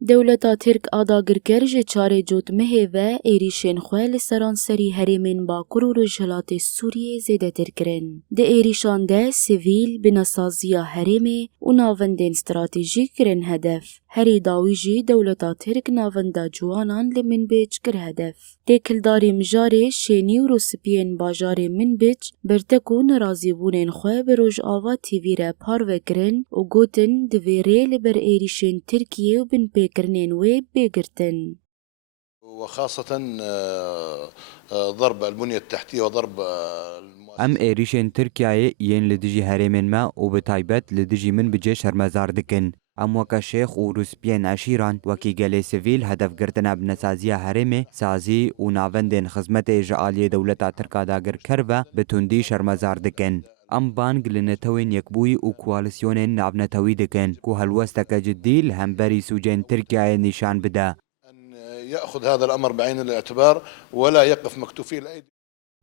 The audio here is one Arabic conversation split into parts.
دولتا ترک آداگرکر جه چاره جوت مهوه ایریشن خواه لسرانسری هریمین باکر و رجهلات سوریه زیده ترکرن. ده ایریشان ده سیویل بناسازیا هریمه و ناوندین استراتیجی کرن هدف. هری داویجی دولتا ترک ناوندا جوانان لمن بیچ کر هدف. ده کلداری مجاره شینی و روسپین باجاره من بیچ برتکو نرازی بونین خواه بروج آوا تیویره پارو کرن و گوتن دویره لبر ایریشن ترکیه و بن بيكرنين ويب بيقرتن. وخاصة ضرب البنية التحتية وضرب ام ایریشن ترکیه ین لدیجی هریمن ما و بتایبت لدیجی من بجه شرمزار دکن. ام وکا شیخ و روسپین عشیران وکی گلی سیویل هدف گرتن اب نسازیا هرمه سازی و ناوندین خدمت اجعالی دولتا ترکا داگر کربه بتوندی شرمزار دکن. ام بانگ لنتوین یکبوی و کوالسیونین نابنتوی دکن کو هلوستک جدی لهمبری سوجین ترکیه نشان بده. أن يأخذ هذا الأمر بعين الاعتبار ولا يقف مكتوفي الأيدي.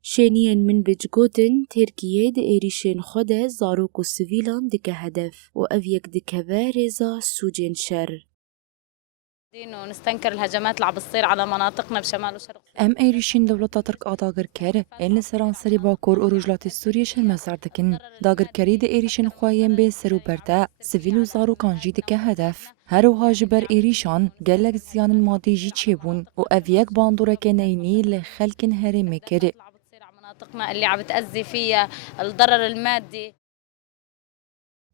شینین من بجگوتن ترکیه ده ایریشن خوده زاروک و سویلان دکه هدف و او یک دکه رزا سوجین شر. ونستنكر الهجمات اللي عم بتصير على مناطقنا بشمال وشرق ام ایریشین دولتا ترک آداگرکر این لسرانسری باکور و رجلات سوریه شرمزار دکن. داگرکری ده ایریشن خواهیم به سرو برده سویل و زاروکان جی دکه هدف. هروها جبر ایریشان گلک زیان المادی جی چه بون و او یک باندورک نینی لخلکن هرمه کرد. مناطقنا اللي عم بتأذي فيها الضرر المادي.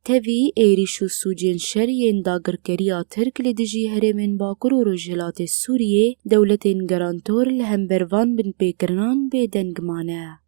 تاوی ایریش و سوجین شرین داگرکریا ترک لدیجی هرمین باکر و رجهلات سوریه دولتین گرانتور لهم بروان بن پیکرنان به دنگمانه.